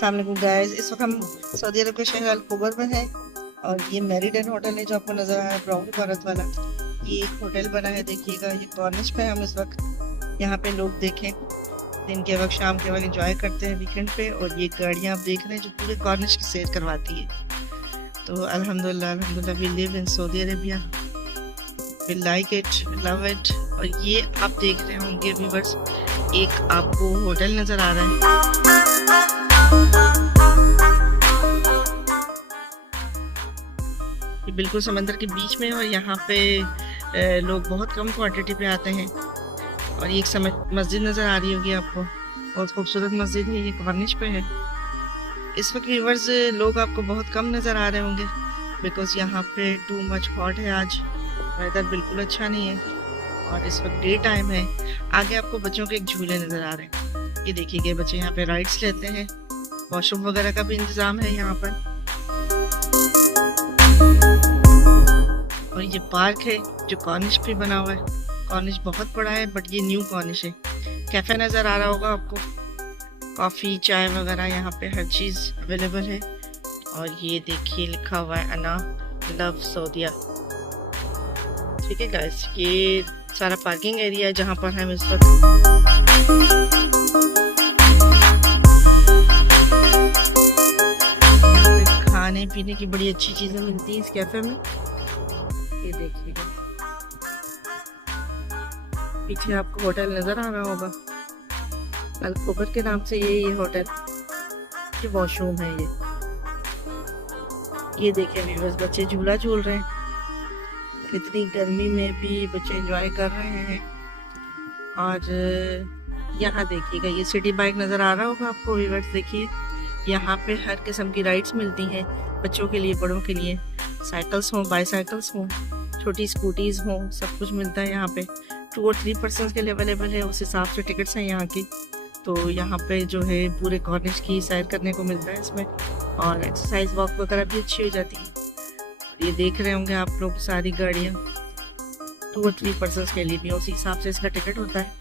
अस्सलाम वालेकुम गाइस। इस वक्त हम सऊदी अरब के शहर अल खुबर में हैं और ये मेरिडन होटल है जो आपको नज़र आ रहा है ब्राउन भारत वाला। ये एक होटल बना है, देखिएगा ये कॉर्निश पे हम इस वक्त यहाँ पे लोग देखें दिन के वक्त शाम के वक्त एंजॉय करते हैं वीकेंड पे। और ये गाड़ियाँ आप देख रहे हैं जो पूरे कॉर्निश की सैर करवाती है। तो अल्हम्दुलिल्लाह अल्हम्दुलिल्लाह we live in Saudi Arabia, we like it, we love it. और ये आप देख रहे होंगे व्यूअर्स, एक आपको होटल नज़र आ रहा है। ये बिल्कुल समंदर के बीच में है और यहाँ पे लोग बहुत कम क्वांटिटी पे आते हैं। और ये एक मस्जिद नज़र आ रही होगी आपको, बहुत खूबसूरत मस्जिद है, ये कॉर्निश पे है। इस वक्त व्यूअर्स लोग आपको बहुत कम नज़र आ रहे होंगे बिकॉज यहाँ पे टू मच हॉट है, आज वेदर बिल्कुल अच्छा नहीं है और इस वक्त डे टाइम है। आगे आपको बच्चों के एक झूले नज़र आ रहे हैं, ये देखिए बच्चे यहाँ पे राइड्स लेते हैं। वॉशरूम वगैरह का भी इंतज़ाम है यहाँ पर। और ये पार्क है जो कॉर्निश पे बना हुआ है। कॉर्निश बहुत बड़ा है बट ये न्यू कॉर्निश है। कैफ़े नज़र आ रहा होगा आपको, कॉफ़ी चाय वगैरह यहाँ पे हर चीज़ अवेलेबल है। और ये देखिए लिखा हुआ है अना लव सऊदिया। ठीक है गाइस, ये सारा पार्किंग एरिया है जहाँ पर हम इस वक्त खाने पीने की बड़ी अच्छी चीज़ें मिलती हैं इस कैफ़े में। ये देखिएगा पीछे आपको होटल नज़र आ रहा होगा, अल खुबर के नाम से ये होटल, ये वॉशरूम है। ये देखिए व्यूअर्स, बच्चे झूला झूल रहे हैं। इतनी गर्मी में भी बच्चे एंजॉय कर रहे हैं। और यहाँ देखिएगा ये सिटी बाइक नज़र आ रहा होगा आपको व्यूअर्स। देखिए यहाँ पे हर किस्म की राइड्स मिलती हैं बच्चों के लिए, बड़ों के लिए। साइकिल्स हों, बाईसाइकिल्स हों, छोटी स्कूटीज़ हों, सब कुछ मिलता है यहाँ पे। 2 और 3 पर्सन के लिए अवेलेबल है, उस हिसाब से टिकट्स हैं यहाँ की। तो यहाँ पे जो है पूरे कॉर्निश की सैर करने को मिलता है इसमें, और एक्सरसाइज वॉक वगैरह भी अच्छी हो जाती है। ये देख रहे होंगे आप लोग सारी गाड़ियाँ 2 और 3 पर्सन के लिए भी उसी हिसाब से इसका टिकट होता है।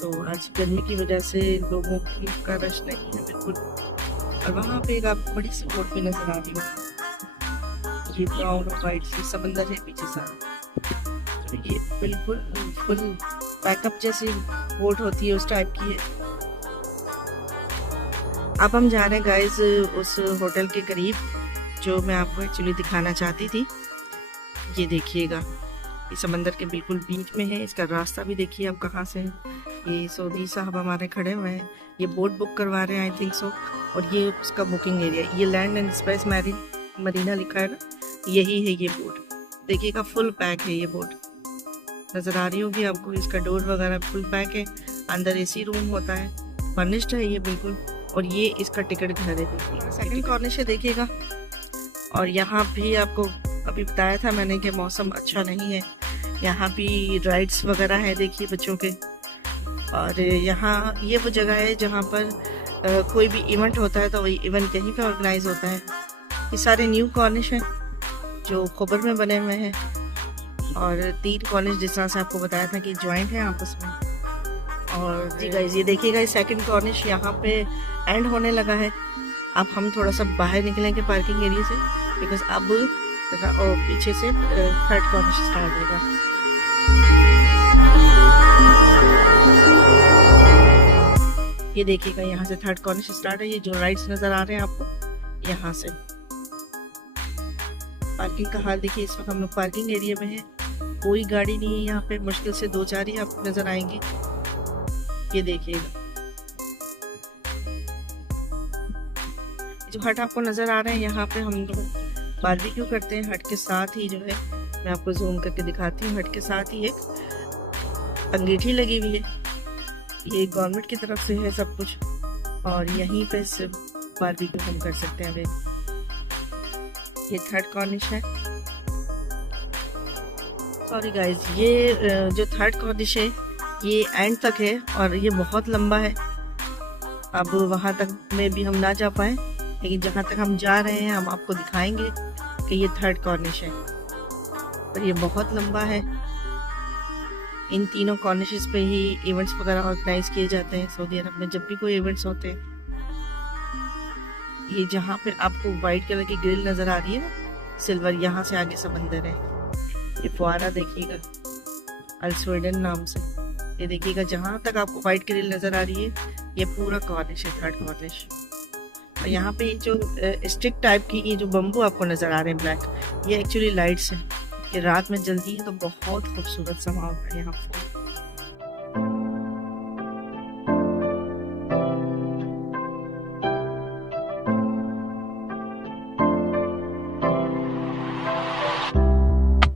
तो आज गर्मी की वजह से लोगों की का रश नहीं है बिल्कुल। और वहाँ पे एक आपको बड़ी सी बोट भी नज़र आ रही है, ये ब्राउन और वाइट सी समंदर है पीछे सारा। तो ये बिल्कुल फुल बैकअप जैसी बोट होती है उस टाइप की है। अब हम जा रहे हैं गाइस उस होटल के करीब जो मैं आपको एक्चुअली दिखाना चाहती थी। ये देखिएगा ये समंदर के बिल्कुल बीच में है। इसका रास्ता भी देखिए अब कहाँ से है। ये सऊदी साहब हमारे खड़े हुए हैं, ये बोट बुक करवा रहे हैं आई थिंक सो। और ये उसका बुकिंग एरिया, ये लैंड एंड स्पेस मरीना लिखा है ना, यही है ये बोट। देखिएगा फुल पैक है ये बोट, नज़र आ रही होगी आपको। इसका डोर वगैरह फुल पैक है, अंदर एसी रूम होता है, फर्निश्ड है ये बिल्कुल। और ये इसका टिकट घर है, देखिएगा सेकंड कॉर्निश है देखिएगा। और यहाँ भी आपको अभी बताया था मैंने कि मौसम अच्छा नहीं है, यहाँ भी राइड्स वगैरह है देखिए बच्चों के। और यहाँ ये वो जगह है जहाँ पर कोई भी इवेंट होता है तो वही इवेंट कहीं पे ऑर्गेनाइज होता है। ये सारे न्यू कॉर्निश हैं जो खुबर में बने हुए हैं, और 3 कॉर्निश जिस तरह से आपको बताया था कि जॉइंट है आपस में। और जी गाइस ये देखिएगा सेकंड कॉर्निश यहाँ पे एंड होने लगा है। अब हम थोड़ा सा बाहर निकलेंगे पार्किंग एरिया से बिकॉज अब पीछे से थर्ड कॉर्निश स्टार्ट होगा। ये देखिएगा यहाँ से थर्ड कॉर्निश स्टार्ट है। ये जो राइड्स नज़र आ रहे हैं आपको यहाँ से। पार्किंग का हाल देखिए, इस वक्त हम लोग पार्किंग एरिया में हैं, कोई गाड़ी नहीं है यहाँ पे, मुश्किल से 2-4 ही आपको नज़र आएंगी। ये देखिएगा जो हट आपको नज़र आ रहे हैं, यहाँ पे हम लोग बारबेक्यू करते हैं। हट के साथ ही जो है मैं आपको जूम करके दिखाती हूँ, हट के साथ ही एक अंगीठी लगी हुई है, ये गवर्नमेंट की तरफ से है सब कुछ। और यहीं पे सिर्फ बारबेक्यू हम कर सकते हैं। ये थर्ड कॉर्निश है। सॉरी गाइस, ये जो थर्ड कॉर्निश है ये एंड तक है और ये बहुत लंबा है। अब वहाँ तक में भी हम ना जा पाए, लेकिन जहाँ तक हम जा रहे हैं हम आपको दिखाएंगे कि ये थर्ड कॉर्निश है और ये बहुत लंबा है। इन तीनों कॉर्निशेस पे ही इवेंट्स वगैरह ऑर्गेनाइज किए जाते हैं सऊदी अरब में। जब भी कोई इवेंट्स होते हैं ये जहाँ पे आपको वाइट कलर की ग्रिल नजर आ रही है ना सिल्वर, यहाँ से आगे समंदर है। ये फुआरा देखिएगा अल्सवर्डन नाम से। ये देखिएगा जहाँ तक आपको वाइट ग्रिल नजर आ रही है ये पूरा कॉर्निश है, थर्ड कॉर्निश। और यहाँ पे जो स्टिक टाइप की ये जो बम्बू आपको नजर आ रहे हैं ब्लैक, ये एक्चुअली लाइट्स है। ये रात में जल्दी है तो बहुत खूबसूरत समा होता है यहाँ पे।